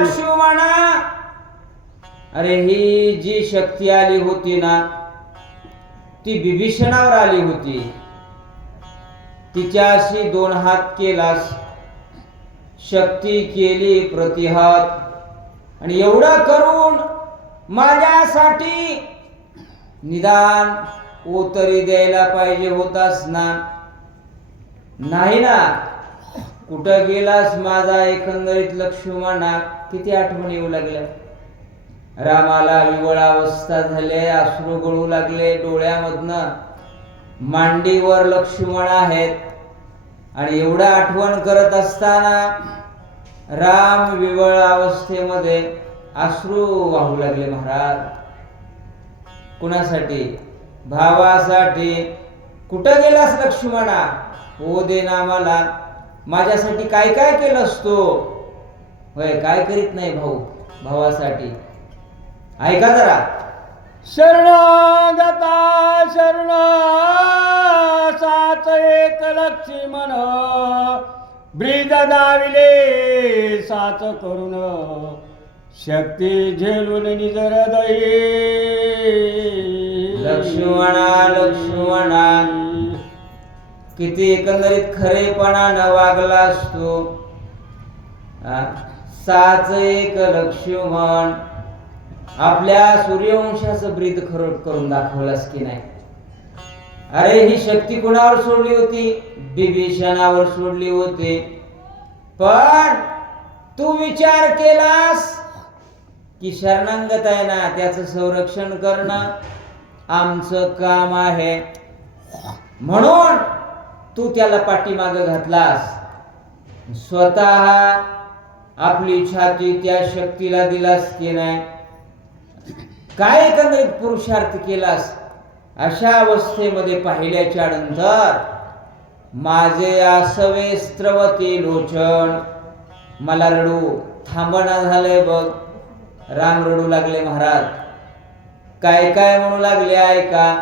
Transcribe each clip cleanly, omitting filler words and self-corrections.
लक्ष्मणा, अरे ही जी शक्ती आली होती ना ती विभीषणावर आली होती. तिच्याशी 2 हात केलास, शक्ती केली प्रतिहात, आणि एवढं करून माझ्यासाठी निदान उत्तरी द्यायला पाहिजे होतास ना. नाही ना. कुठं गेलास माझा एकंदरीत लक्ष्मणा. किती आठवण येऊ लागल्या. रामाला विवळ अवस्था झाले, अश्रू गळू लागले डोळ्यामधनं. मांडीवर लक्ष्मण आहेत आणि एवढं आठवण करत असताना राम विवळ अवस्थेमध्ये अश्रू वाहू लागले. महाराज, कुणासाठी? भावासाठी. कुठं गेलास लक्ष्मणा? हो दे ना मला. माझ्यासाठी काय काय केलंस तू? होय, काय करीत नाही भाऊ भावासाठी. ऐका जरा. शरणागता शरण साच एक लक्ष्मण, ब्रीद दाविले साच करून, शक्ती झेलून निज हृदय. लक्ष्मणा लक्ष्मणा, किती एकंदरीत खरेपणानं वागला असतो. साच एक लक्ष्मण, आपल्या सूर्यवंशाचं ब्रीद खरं करून दाखवलास की नाही. अरे ही शक्ती कुणावर सोडली होती? विभीषणावर सोडली होती. पण तू विचार केलास की शरणागत आहे ना, त्याचं संरक्षण करणं आमचं काम आहे, म्हणून तू त्याला पाठीमागं घातलास. स्वतः आपली छाती त्या शक्तीला दिलास की नाही. काय एकंदरीत पुरुषार्थ केलास. अशा अवस्थेमध्ये पाहिल्याच्या नंतर माझे आसवे स्त्रवती लोचन, मला रडू थांबणा झालंय बघ. राम रडू लागले. महाराज, काय काय म्हणू लागले ऐका.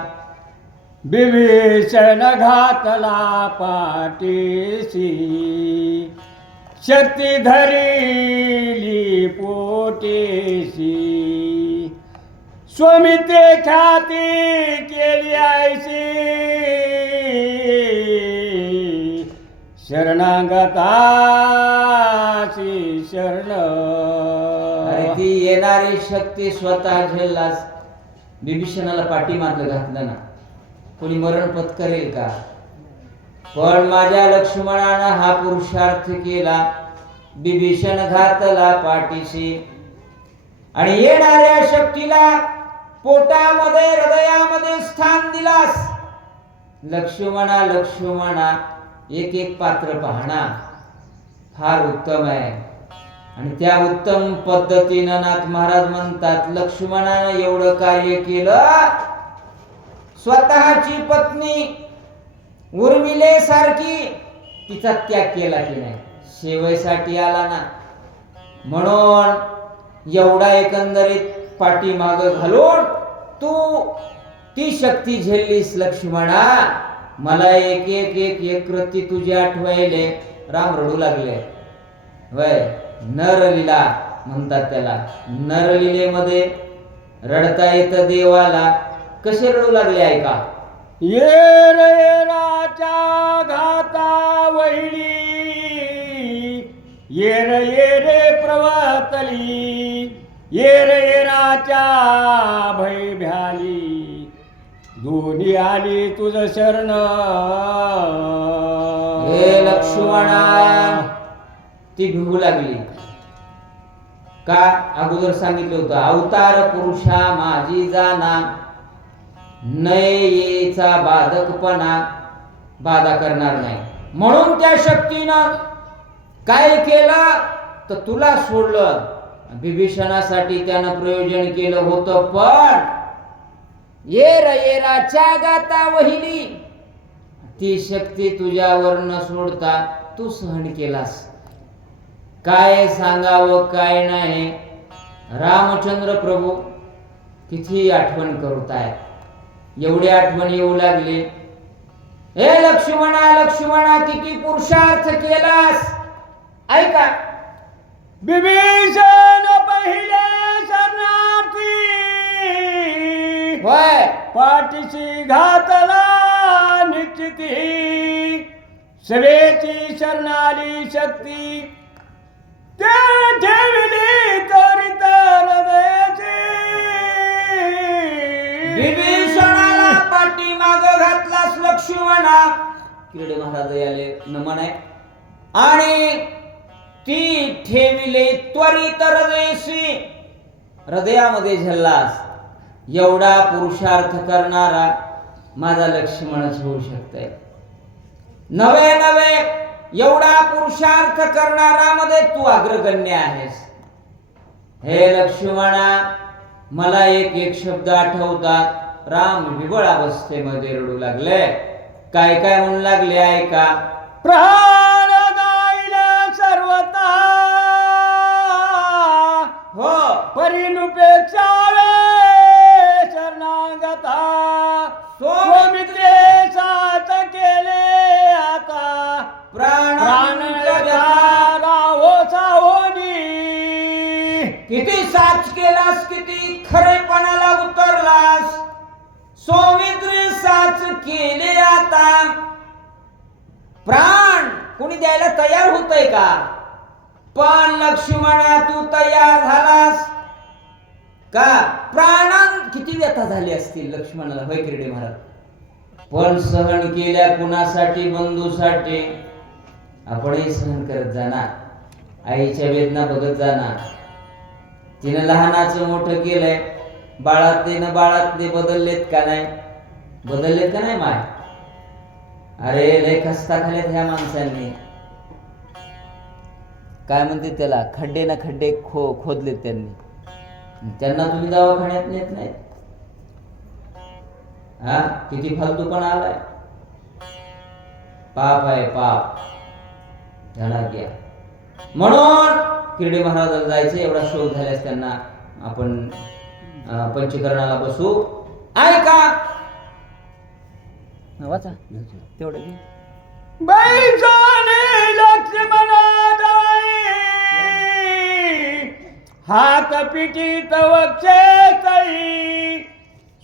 विभीषण घातला पाठीसी, शक्ती धरिली पोटेसी, स्वमित्रे ख्याती केली ऐशी, शरणागतासी शरण. अरे ती येणारी शक्ती स्वतः झेललास. विभीषणाला पाठीमागं घातलं ना, कोणी मरण पत्करेल का? पण माझ्या लक्ष्मणानं हा पुरुषार्थ केला. विभीषण घातला पाठीशी, आणि येणाऱ्या शक्तीला पोटामध्ये हृदयामध्ये स्थान दिलास. लक्ष्मणा लक्ष्मणा, एक एक पात्र पाहणा फार उत्तम आहे. आणि त्या उत्तम पद्धतीनं नाथ महाराज म्हणतात, लक्ष्मणानं एवढं कार्य केलं. स्वतःची पत्नी उर्मिले सारखी तिचा त्याग केला की नाही. सेवेसाठी आला ना, म्हणून एवढा एकंदरीत पाठीमागं घालून तू ती शक्ती झेललीस. लक्ष्मणा, मला एक एक एक एक कृती तुझी आठवायले. राम रडू लागले. वय नरलीला म्हणतात त्याला. नरलीलेमध्ये रडता येतं देवाला. कसे रडू लागले ऐका. ये रे राजा घाता वहिली, ये रे प्रवतली, ये रे राजा भय भ्याली, दोन्ही आली तुझ शरण. हे लक्ष्मणा, ती भिवू लागली. का? अगोदर सांगितलं होतं, अवतार पुरुषा माझी जाना, नयेचा बाधकपणा बाधा करणार नाही. म्हणून त्या शक्तीनं काय केलं तर तुला सोडलं. विभीषणासाठी त्यानं प्रयोजन केलं होतं, पण येराच्या गाता वहिली, ती शक्ती तुझ्यावर न सोडता तू सहन केलास. काय सांगावं काय नाही. रामचंद्र प्रभू किती आठवण करताय. एवढी आठवण येऊ लागली. हे लक्ष्मणा लक्ष्मणा, किती पुरुषार्थ केलास ऐका. विभीषण पाठीशी घातला निश्चिती सेवेची शरणाली शक्ती ते ठेवली त्वरित हृदयाची विभीषणाला पाठीमाग घातलास लक्ष्मणा. किरडे महाराज याले नमन आहे. आणि ती ठेविले त्वरित हृदयशी, हृदयामध्ये झेललास. एवढा पुरुषार्थ करणारा माझा लक्ष्मणच होऊ शकतोय. नवे नवे एवढा पुरुषार्थ करणारा मध्ये तू अग्रगण्य आहेस. हे लक्ष्मणा, मला एक एक शब्द आठवतात. राम विबळ अवस्थेमध्ये रडू लागले. काय काय म्हणू लागले ऐका. प्राण जाईल सर्वता हो परिनुपेक्षावे शरणागता सौमित्रे साथ केले आता प्राण राहो सावनी. किती साच केलास, किती खरेपणाला उतरलास. सौमित्री साच केले आता. प्राण कोणी द्यायला तयार होतय का? पण लक्ष्मणा तू तयार झालास का? प्राणां किती व्यथा झाली असतील लक्ष्मणाला, होय किरडे महाराज. पण सहन केल्या कुणासाठी? बंधूसाठी. आपणही सहन करत जाणार. आईच्या वेदना बघत जाणार. तिने लहानाचं मोठं केलंय. बाळातले बदललेत का नाही? बदललेत का नाही माय? अरे लय खस्ता खालेत ह्या माणसांनी. काय म्हणते त्याला, खड्डे ना खड्डे खोदलेत त्यांनी. त्यांना तुम्ही दवाखान्यात नेत नाहीत. हा किती फालतूपणा आलाय. पाप आहे पाप. ध्यानात घ्या. म्हणून किरडे महाराजाला जायचं. एवढा शोक झाल्यास त्यांना आपण पंचकरणाला बसू. ऐका वाचा तेवढं घे. बैसाने लक्ष्मणा जाई हात पिटीत वक्षे तळी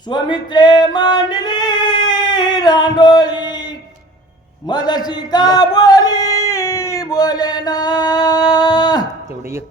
स्वमित्रे मांडली रांडोळी मदशी का बोली बोले ना. तेवढे एक